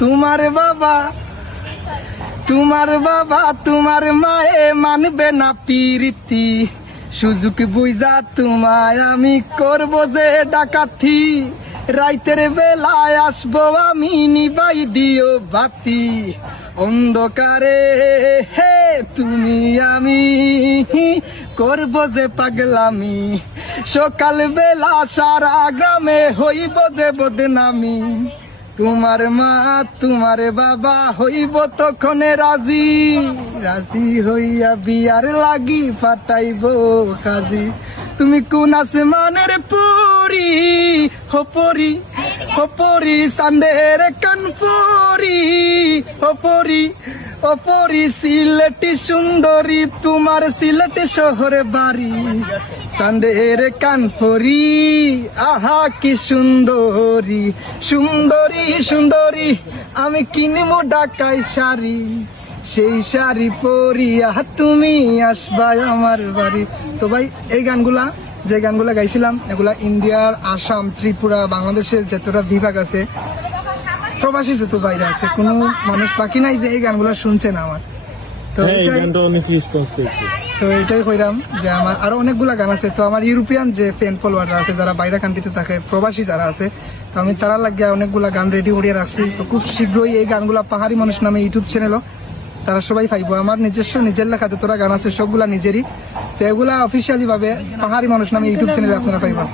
তোমার বাবা তোমার মায়ে মানবে না পিরিতি, সুযোগ বুঝা তোমায় আমি করব যে ডাকাতি, রাইতের বেলায় আসবো আমি নিবাই দিও বাতি, অন্ধকারে হে তুমি আমি করব যে পাগলামি, সকাল বেলা সারা গ্রামে হইব যে বদনামি, তোমার মা তোমার বাবা হইব তখনে রাজি, রাজি হইয়া বিয়ার লাগি পাঠাইব কাজী, তুমি কোন আসমানের পুরি হো পরি চাঁদের কান পরি ও পরি সিলেটি সুন্দরী, তোমার সিলেটি শহরে বাড়ি, চাঁদের কান পরি আহা কি সুন্দরী সুন্দরী, আমি কিনবো ঢাকাই শাড়ি, সেই শাড়ি পরিয়া তুমি আসবা আমার বাড়ি। তো ভাই এই গানগুলা যে গানগুলা গাইছিলাম এগুলা ইন্ডিয়ার আসাম, ত্রিপুরা, বাংলাদেশের যতটা বিভাগ আছে প্রবাসী যত বাইরে আছে, কোনো মানুষ বাকি নাই যে এই গানগুলা শুনছে না আমার। তো এটাই কইরাম যে আমার আরো অনেকগুলা গান আছে। তো আমার ইউরোপিয়ান যে ফ্যান ফলোয়াররা আছে যারা বাইরে কান্ট্রিতে থাকে, প্রবাসী যারা আছে, তো আমি তারা লাগিয়ে অনেকগুলা গান রেডি করিয়ে রাখছি। তো খুব শীঘ্রই এই গানগুলা পাহাড়ি মানুষ নামে ইউটিউব চ্যানেলও তারা সবাই পাইব। আমার নিজের লেখা যতটা গান আছে সবগুলা নিজেরই, তো এগুলা অফিসিয়ালি ভাবে পাহাড়ি মানুষ নামে ইউটিউব চ্যানেলে আপনারা পাইবেন।